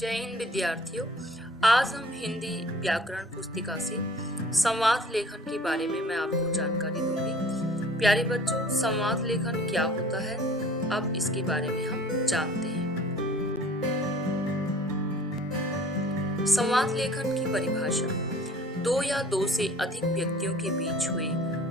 जय हिंद विद्यार्थियों। आज हम हिंदी व्याकरण पुस्तिका से संवाद लेखन के बारे में मैं आपको जानकारी दूंगी। प्यारे बच्चों, संवाद लेखन क्या होता है, अब इसके बारे में हम जानते हैं। संवाद लेखन की परिभाषा: दो या दो से अधिक व्यक्तियों के बीच हुए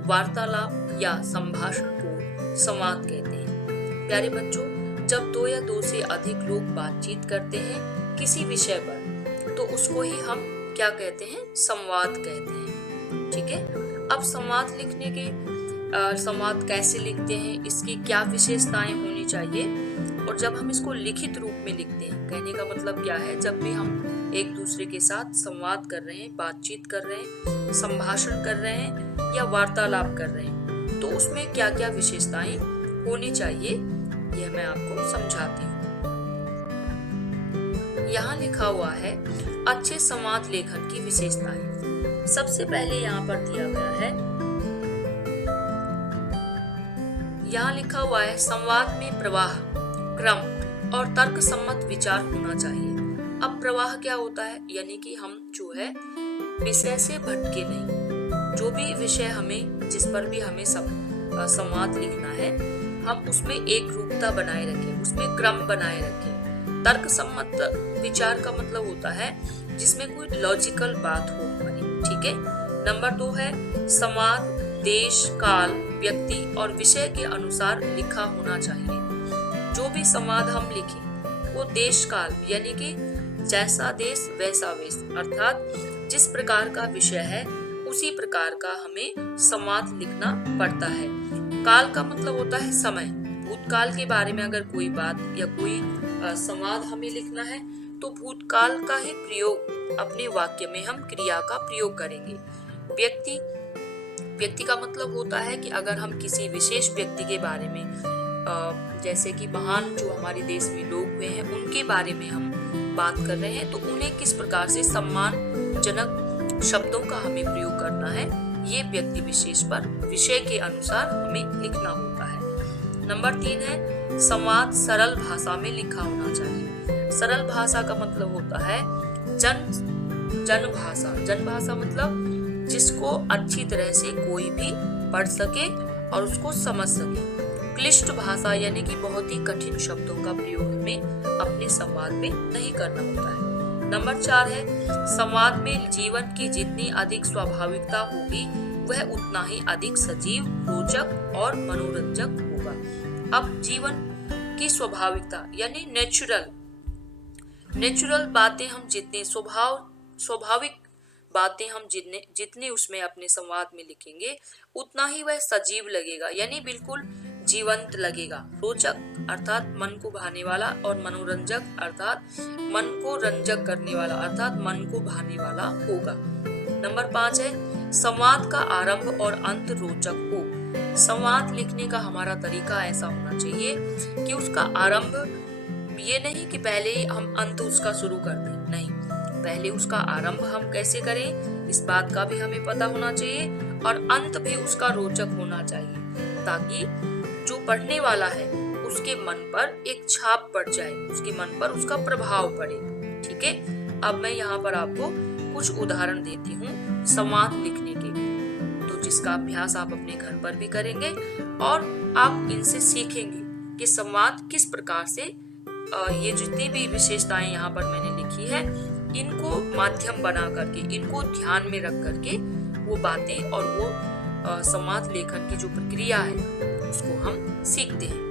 वार्तालाप या संभाषण को संवाद कहते हैं। प्यारे बच्चों, जब दो या दो से अधिक लोग बातचीत करते हैं किसी विषय पर, तो उसको ही हम क्या कहते हैं? संवाद कहते हैं। ठीक है। अब संवाद लिखने के संवाद कैसे लिखते हैं, इसकी क्या विशेषताएं होनी चाहिए, और जब हम इसको लिखित रूप में लिखते हैं, कहने का मतलब क्या है, जब भी हम एक दूसरे के साथ संवाद कर रहे हैं, बातचीत कर रहे हैं, संभाषण कर रहे हैं या वार्तालाप कर रहे हैं, तो उसमें क्या क्या विशेषताएं होनी चाहिए, यह मैं आपको समझाती हूँ। यहाँ लिखा हुआ है अच्छे संवाद लेखन की विशेषताएं। सबसे पहले यहाँ पर दिया गया है, यहाँ लिखा हुआ है संवाद में प्रवाह, क्रम और तर्क सम्मत विचार होना चाहिए। अब प्रवाह क्या होता है, यानी कि हम जो है विषय से भटके नहीं। जो भी विषय हमें, जिस पर भी हमें संवाद लिखना है, हम उसमें एक रूपता बनाए रखें, उसमें क्रम बनाए रखें। तर्क सम्मत विचार का मतलब होता है जिसमें कोई लॉजिकल बात हो हमारी। ठीक है। नंबर 2 है संवाद देश, काल, व्यक्ति और विषय के अनुसार लिखा होना चाहिए। जो भी संवाद हम लिखें वो देश काल, यानी कि जैसा देश वैसा वेश, अर्थात जिस प्रकार का विषय है उसी प्रकार का हमें संवाद लिखना पड़ता है। काल का मतलब होता है समय। भूतकाल के बारे में अगर कोई बात या कोई संवाद हमें लिखना है तो भूतकाल का ही प्रयोग अपने वाक्य में हम क्रिया का प्रयोग करेंगे। व्यक्ति का मतलब होता है कि अगर हम किसी विशेष व्यक्ति के बारे में, जैसे कि महान जो हमारे देश में लोग हुए हैं, उनके बारे में हम बात कर रहे हैं, तो उन्हें किस प्रकार से सम्मानजनक शब्दों का हमें प्रयोग करना है, ये व्यक्ति विशेष पर विषय के अनुसार हमें लिखना होता है। नंबर 3 है संवाद सरल भाषा में लिखा होना चाहिए। सरल भाषा का मतलब होता है जन भाषा मतलब जिसको अच्छी तरह से कोई भी पढ़ सके और उसको समझ सके। क्लिष्ट भाषा यानी कि बहुत ही कठिन शब्दों का प्रयोग हमें अपने संवाद में नहीं करना होता है। नंबर 4 है संवाद में जीवन की जितनी अधिक स्वाभाविकता होगी वह उतना ही अधिक सजीव, रोचक और मनोरंजक होगा। अब जीवन की स्वाभाविकता यानी नेचुरल बातें हम जितने स्वाभाविक बातें हम जितने उसमें अपने संवाद में लिखेंगे उतना ही वह सजीव लगेगा, यानी बिल्कुल जीवंत लगेगा। रोचक अर्थात मन को भाने वाला, और मनोरंजक अर्थात मन को रंजक करने वाला, अर्थात मन को भाने वाला होगा। नंबर 5 है संवाद का आरंभ और अंत रोचक हो। संवाद लिखने का हमारा तरीका ऐसा होना चाहिए कि उसका आरंभ ये नहीं कि पहले ही हम अंत उसका शुरू कर दें, नहीं, पहले उसका आरंभ हम कैसे करें इस बात का भी हमें पता होना चाहिए, और अंत भी उसका रोचक होना चाहिए, ताकि जो पढ़ने वाला है उसके मन पर एक छाप पड़ जाए, उसके मन पर उसका प्रभाव पड़े। ठीक है। अब मैं यहाँ पर आपको कुछ उदाहरण देती हूँ संवाद लिखने के, तो जिसका अभ्यास आप अपने घर पर भी करेंगे और आप इनसे सीखेंगे कि संवाद किस प्रकार से ये जितनी भी विशेषताएं यहाँ पर मैंने लिखी है, इनको माध्यम बना करके, इनको ध्यान में रख करके वो बातें और वो संवाद लेखन की जो प्रक्रिया है उसको हम सीखते हैं।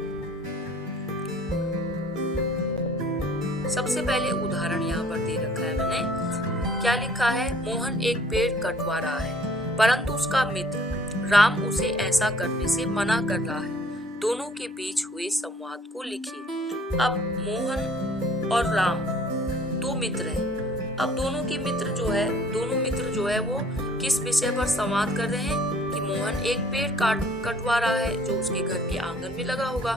सबसे पहले उदाहरण यहाँ पर दे रखा है मैंने। क्या लिखा है? मोहन एक पेड़ कटवा रहा है, परंतु उसका मित्र राम उसे ऐसा करने से मना कर रहा है। दोनों के बीच हुए संवाद को लिखिए। अब मोहन और राम दो मित्र हैं। अब दोनों मित्र जो है वो किस विषय पर संवाद कर रहे हैं कि मोहन एक पेड़ कटवा रहा है जो उसके घर के आंगन में लगा होगा,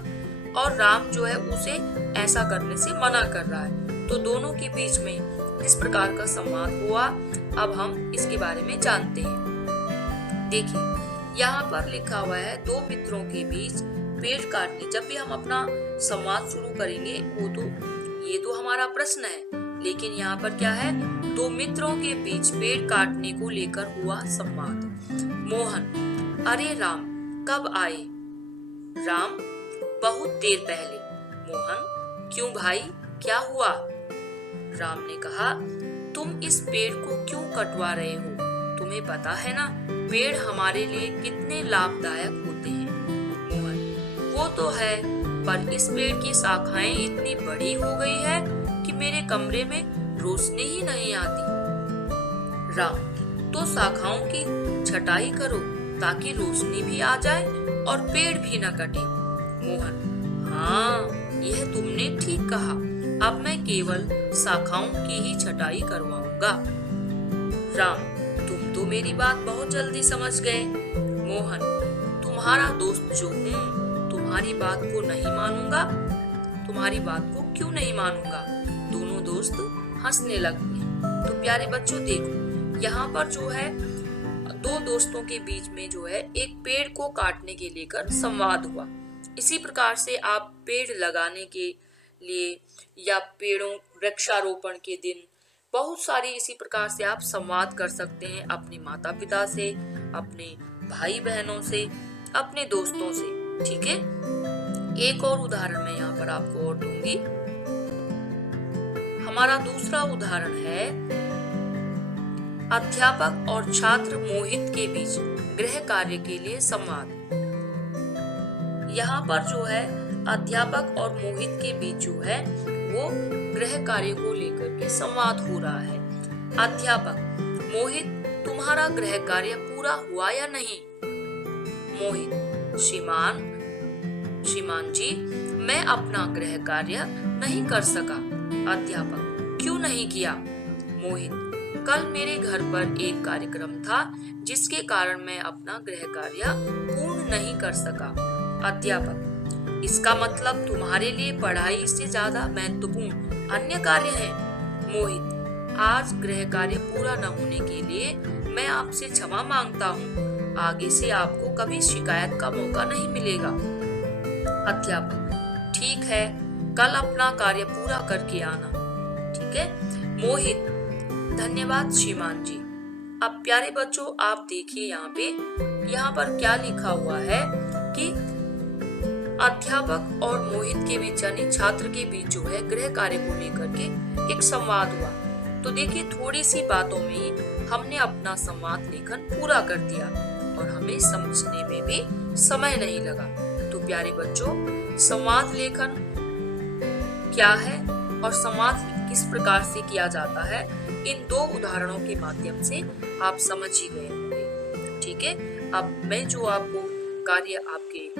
और राम जो है उसे ऐसा करने से मना कर रहा है। तो दोनों के बीच में किस प्रकार का संवाद हुआ, अब हम इसके बारे में जानते हैं। देखिए यहाँ पर लिखा हुआ है दो मित्रों के बीच पेड़ काटने। जब भी हम अपना संवाद शुरू करेंगे ये तो हमारा प्रश्न है, लेकिन यहाँ पर क्या है, दो मित्रों के बीच पेड़ काटने को लेकर हुआ संवाद। मोहन, अरे राम, कब आए? राम, बहुत देर पहले। मोहन, क्यों भाई, क्या हुआ? राम ने कहा, तुम इस पेड़ को क्यों कटवा रहे हो? तुम्हें पता है ना, पेड़ हमारे लिए कितने लाभदायक होते हैं। मोहन, वो तो है, पर इस पेड़ की शाखाएं इतनी बड़ी हो गई है कि मेरे कमरे में रोशनी ही नहीं आती। राम, तो शाखाओं की छटाई करो ताकि रोशनी भी आ जाए और पेड़ भी न कटे। मोहन, हाँ, यह तुमने ठीक कहा, अब मैं केवल शाखाओं की ही छटाई करवाऊंगा। राम, तुम तो मेरी बात बहुत जल्दी समझ गए। मोहन, तुम्हारा दोस्त जो हूँ, तुम्हारी बात को नहीं मानूंगा? तुम्हारी बात को क्यों नहीं मानूंगा? दोनों दोस्त हंसने लगते। तो प्यारे बच्चों देखो, यहाँ पर जो है दो दोस्तों के बीच में जो है एक पेड़ को काटने के लेकर संवाद हुआ। इसी प्रकार से आप पेड़ लगाने के लिए या पेड़ों वृक्षारोपण के दिन बहुत सारी इसी प्रकार से आप संवाद कर सकते हैं अपने माता पिता से, अपने भाई बहनों से, अपने दोस्तों से। ठीक है, एक और उदाहरण मैं यहाँ पर आपको और दूंगी। हमारा दूसरा उदाहरण है अध्यापक और छात्र मोहित के बीच गृह कार्य के लिए संवाद। यहाँ पर जो है अध्यापक और मोहित के बीच जो है वो गृह कार्य को लेकर के संवाद हो रहा है। अध्यापक, मोहित, तुम्हारा गृह कार्य पूरा हुआ या नहीं? मोहित, श्रीमान जी, मैं अपना गृह कार्य नहीं कर सका। अध्यापक, क्यों नहीं किया? मोहित, कल मेरे घर पर एक कार्यक्रम था जिसके कारण मैं अपना गृह कार्य पूर्ण नहीं कर सका। अध्यापक, इसका मतलब तुम्हारे लिए पढ़ाई से ज्यादा महत्वपूर्ण अन्य कार्य है। मोहित, आज गृह कार्य पूरा न होने के लिए मैं आपसे क्षमा मांगता हूँ। आगे से आपको कभी शिकायत का मौका नहीं मिलेगा। अध्यापक, ठीक है, कल अपना कार्य पूरा करके आना। ठीक है। मोहित, धन्यवाद श्रीमान जी। अब प्यारे बच्चों आप देखिए यहाँ पर क्या लिखा हुआ है कि अध्यापक और मोहित के बीच यानी छात्र के बीच जो है गृह कार्य को लेकर के एक संवाद हुआ। तो देखिए थोड़ी सी बातों में हमने अपना संवाद लेखन पूरा कर दिया और हमें समझने में भी समय नहीं लगा। तो प्यारे बच्चों, संवाद लेखन क्या है और संवाद किस प्रकार से किया जाता है, इन दो उदाहरणों के माध्यम से आप समझ ही गए होंगे। ठीक है। अब मैं जो आपको कार्य आपके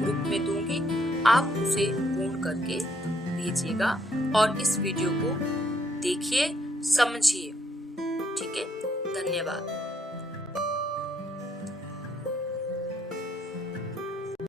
ग्रुप में दूंगी, आप उसे पूर्ण करके भेजिएगा और इस वीडियो को देखिए, समझिए। ठीक है। धन्यवाद।